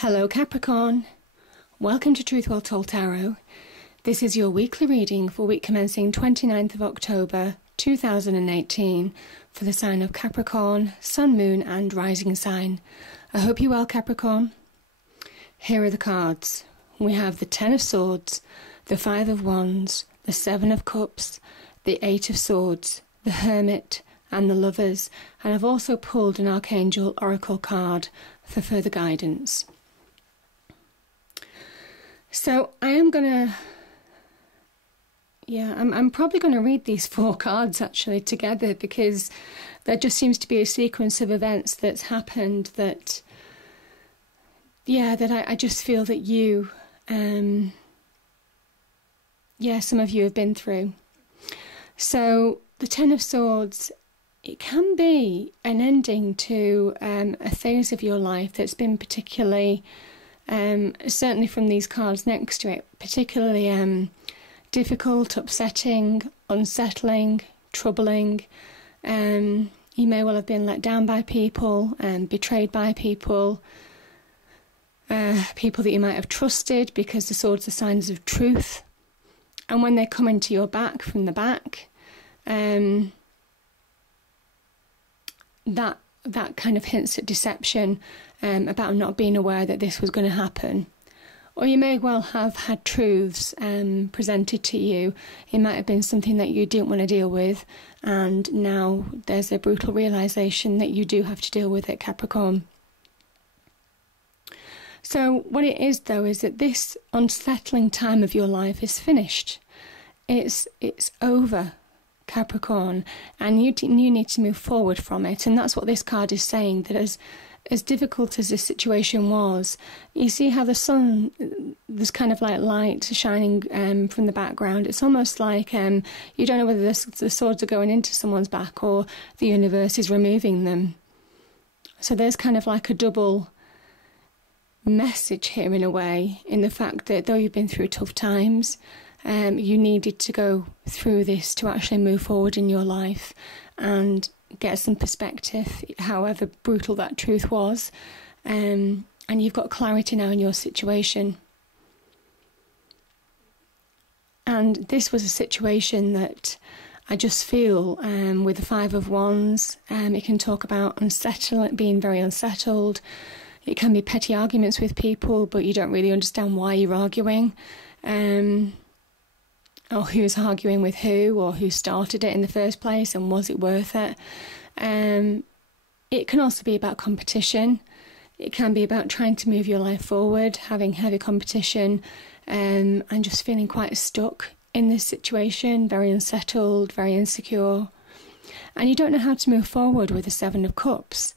Hello Capricorn, welcome to Truth Well Told Tarot. This is your weekly reading for week commencing 29th of October 2018 for the sign of Capricorn, Sun, Moon and Rising sign. I hope you're well, Capricorn. Here are the cards. We have the Ten of Swords, the Five of Wands, the Seven of Cups, the Eight of Swords, the Hermit and the Lovers, and I've also pulled an Archangel Oracle card for further guidance. So I'm probably going to read these four cards actually together, because there just seems to be a sequence of events that's happened that I just feel that you, some of you have been through. So the Ten of Swords, it can be an ending to a phase of your life that's been particularly, certainly from these cards next to it, particularly difficult, upsetting, unsettling, troubling. You may well have been let down by people, betrayed by people, people that you might have trusted, because the swords are signs of truth. And when they come into your back from the back, that kind of hints at deception, about not being aware that this was going to happen. Or you may well have had truths presented to you. It might have been something that you didn't want to deal with, and now there's a brutal realisation that you do have to deal with it, Capricorn. So what it is, though, is that this unsettling time of your life is finished. It's over, Capricorn, and you need to move forward from it. And that's what this card is saying, that as difficult as this situation was, you see how the sun, there's kind of like light shining from the background. It's almost like you don't know whether the swords are going into someone's back or the universe is removing them. So there's kind of like a double message here in a way, in the fact that though you've been through tough times, you needed to go through this to actually move forward in your life and get some perspective, however brutal that truth was, and you've got clarity now in your situation. And this was a situation that I just feel, with the Five of Wands, it can talk about being very unsettled. It can be petty arguments with people, but you don't really understand why you're arguing, or who's arguing with who, or who started it in the first place, and was it worth it? It can also be about competition. It can be about trying to move your life forward, having heavy competition, and just feeling quite stuck in this situation, very unsettled, very insecure. And you don't know how to move forward with the Seven of Cups.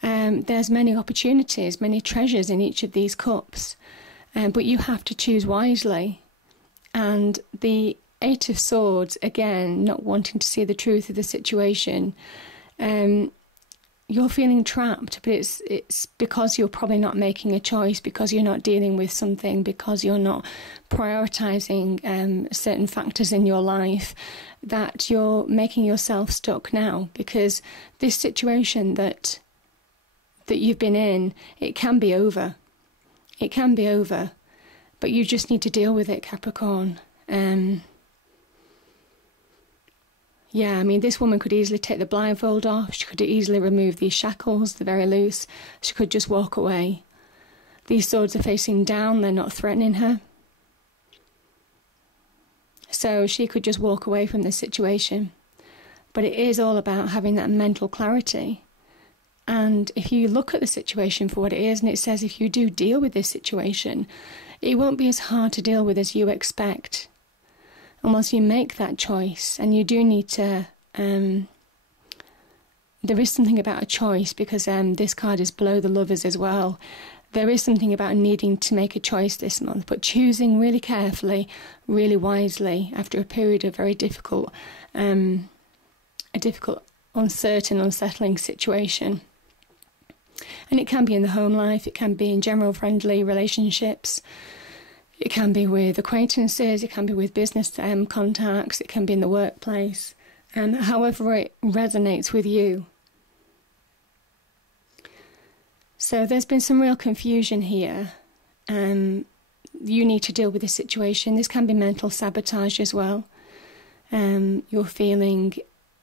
There's many opportunities, many treasures in each of these cups, but you have to choose wisely. And the Eight of Swords, again, not wanting to see the truth of the situation, you're feeling trapped, but it's because you're probably not making a choice, because you're not dealing with something, because you're not prioritising certain factors in your life, that you're making yourself stuck now. Because this situation that you've been in, it can be over. It can be over. But you just need to deal with it, Capricorn. This woman could easily take the blindfold off. She could easily remove these shackles, they're very loose. She could just walk away. These swords are facing down, they're not threatening her. So she could just walk away from this situation. But it is all about having that mental clarity. And if you look at the situation for what it is, and it says if you do deal with this situation, it won't be as hard to deal with as you expect. And once you make that choice, and you do need to, there is something about a choice, because this card is below the Lovers as well. There is something about needing to make a choice this month, but choosing really carefully, really wisely, after a period of very difficult, uncertain, unsettling situation. And it can be in the home life, it can be in general friendly relationships, it can be with acquaintances, it can be with business contacts, it can be in the workplace, however it resonates with you. So there's been some real confusion here. You need to deal with this situation. This can be mental sabotage as well. You're feeling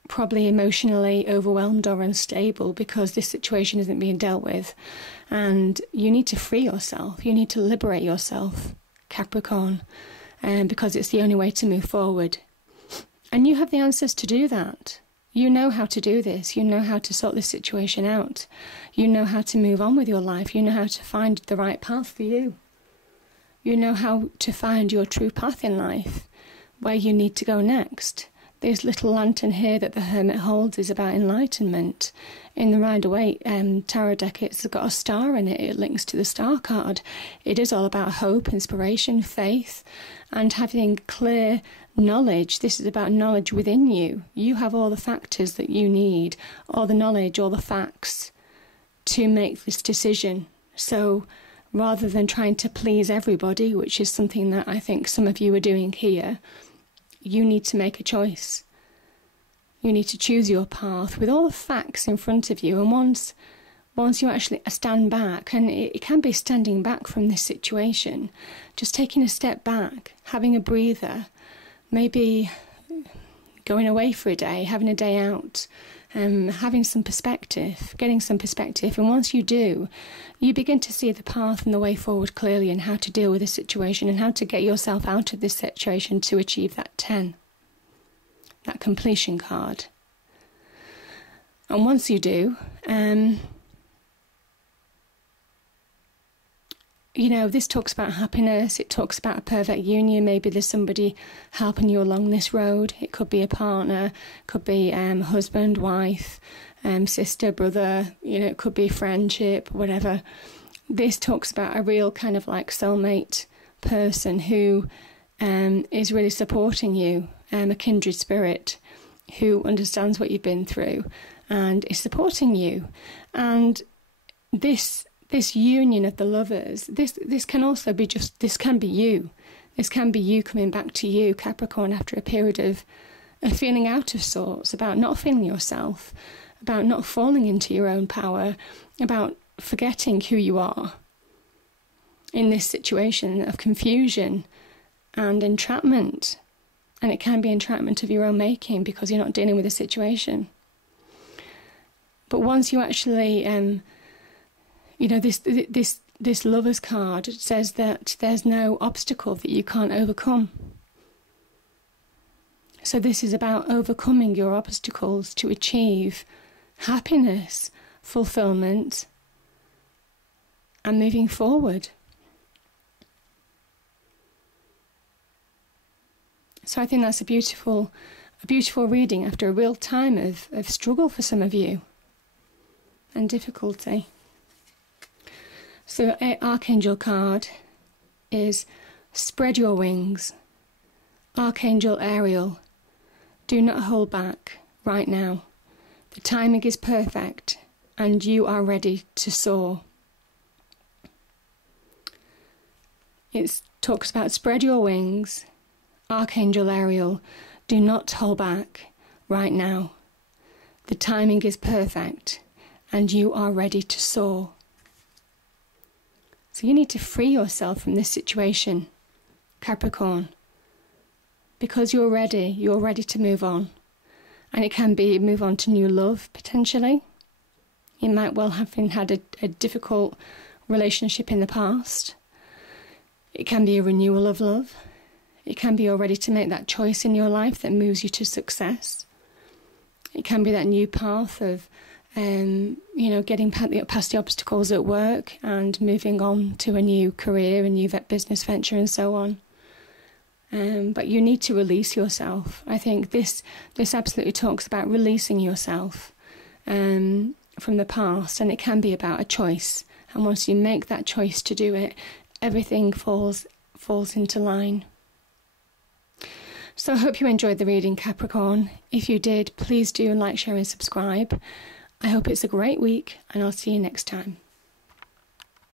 probably emotionally overwhelmed or unstable because this situation isn't being dealt with. And you need to free yourself. You need to liberate yourself, Capricorn, because it's the only way to move forward. And you have the answers to do that. You know how to do this. You know how to sort this situation out. You know how to move on with your life. You know how to find the right path for you. You know how to find your true path in life, where you need to go next. This little lantern here that the Hermit holds is about enlightenment. In the Rider-Waite tarot deck, it's got a star in it. It links to the star card. It is all about hope, inspiration, faith, and having clear knowledge. This is about knowledge within you. You have all the factors that you need, all the knowledge, all the facts to make this decision. So rather than trying to please everybody, which is something that I think some of you are doing here, you need to make a choice. You need to choose your path with all the facts in front of you. And once you actually stand back, and it can be standing back from this situation, just taking a step back, having a breather, maybe going away for a day, having a day out, having some perspective, getting some perspective. And once you do, you begin to see the path and the way forward clearly, and how to deal with the situation and how to get yourself out of this situation to achieve that 10, that completion card. And once you do, this talks about happiness. It talks about a perfect union. Maybe there's somebody helping you along this road. It could be a partner, could be husband, wife, sister, brother, it could be friendship, whatever. This talks about a real kind of like soulmate person who is really supporting you, a kindred spirit who understands what you've been through and is supporting you. And this union of the lovers, this can also be this can be you. This can be you coming back to you, Capricorn, after a period of feeling out of sorts, about not feeling yourself, about not falling into your own power, about forgetting who you are in this situation of confusion and entrapment. And it can be entrapment of your own making because you're not dealing with the situation. But once you actually, this lover's card says that there's no obstacle that you can't overcome. So this is about overcoming your obstacles to achieve happiness, fulfillment, and moving forward. So I think that's a beautiful reading after a real time of struggle for some of you and difficulty. So Archangel card is spread your wings. Archangel Ariel, do not hold back right now. The timing is perfect and you are ready to soar. It talks about spread your wings. Archangel Ariel, do not hold back right now. The timing is perfect and you are ready to soar. So you need to free yourself from this situation, Capricorn, because you're ready to move on. And it can be move on to new love, potentially. You might well have had a difficult relationship in the past. It can be a renewal of love. It can be you're ready to make that choice in your life that moves you to success. It can be that new path of, getting past the obstacles at work and moving on to a new career, a new business venture and so on. But you need to release yourself. I think this absolutely talks about releasing yourself from the past, and it can be about a choice. And once you make that choice to do it, everything falls into line. So I hope you enjoyed the reading, Capricorn. If you did, please do like, share and subscribe. I hope it's a great week, and I'll see you next time.